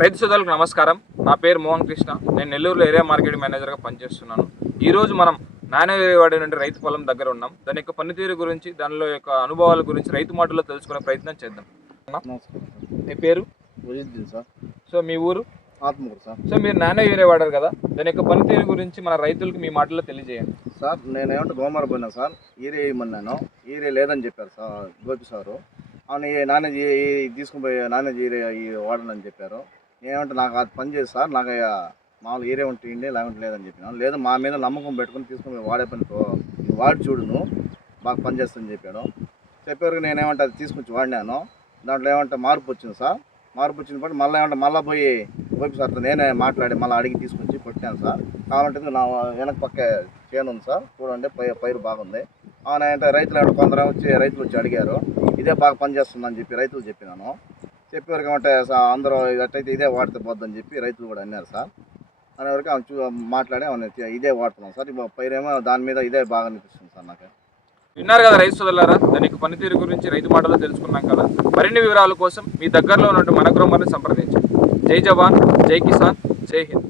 రైతు సోదరులకు నమస్కారం. నా పేరు మోహన్ కృష్ణ. నేను నెల్లూరులో ఏరియా మార్కెట్ మేనేజర్గా పనిచేస్తున్నాను. ఈరోజు మనం నాణ్యవాడి నుండి రైతు పొలం దగ్గర ఉన్నాం. దాని యొక్క పనితీరు గురించి, దానిలో యొక్క అనుభవాల గురించి రైతు మాటల్లో తెలుసుకునే ప్రయత్నం చేద్దాం. మీ పేరు? సార్. సో మీ ఊరు? ఆత్మూరు సార్. సో మీరు నాణ్య యూరియా వాడారు కదా, దాని యొక్క పనితీరు గురించి మన రైతులకు మీ మాటల్లో తెలియజేయండి. సార్ నేనేమంటే గోమార పోయినా సార్, ఈరే వేయమన్నాను. ఈరే లేదని చెప్పారు సార్ గోపి సారు. అవును నాణ్యత తీసుకుని పోయి నాణ్యత ఈరే వాడనని చెప్పారు. నేనేమంటే నాకు అది పని చేసి సార్, నాకు మామూలు ఈరే ఉంటే ఇండే లేకుంటే లేదని చెప్పినాను. లేదు మా మీద నమ్మకం పెట్టుకుని తీసుకుని వాడే పని వాడి చూడును బాగా పనిచేస్తుందని చెప్పాడు. చెప్పేవరకు నేనేమంటే అది తీసుకొచ్చి వాడినాను. దాంట్లో ఏమంటే మార్పు వచ్చింది సార్. మార్పు వచ్చిన పాటు మళ్ళీ పోయి గోపి సార్తో నేనే మాట్లాడి మళ్ళీ అడిగి తీసుకొచ్చి కొట్టాను సార్. కావాలంటే నా వెనక పక్కే చేను ఉంది సార్, చూడండి పైరు బాగుంది. అవునంటే రైతులు కొందరు వచ్చి అడిగారు, ఇదే బాగా పనిచేస్తుందని చెప్పి రైతులు చెప్పినాను. చెప్పేవరకు ఏమంటే అందరూ అట్టయితే ఇదే వాడితే పోద్దని చెప్పి రైతులు కూడా అన్నారు సార్. అనేవరకు మాట్లాడి ఇదే వాడుతున్నాం సార్. ఇప్పుడు పైరేమో దాని మీద ఇదే బాగా అనిపిస్తుంది సార్ నాకు. విన్నారు కదా రైతు సోదరులారా, దానికి పనితీరు గురించి రైతు మాటల్లో తెలుసుకున్నాం కదా. మరిన్ని వివరాల కోసం మీ దగ్గరలో ఉన్న మన గ్రోమర్ని సంప్రదించండి. జై జవాన్, జై కిసాన్, జై హింద్.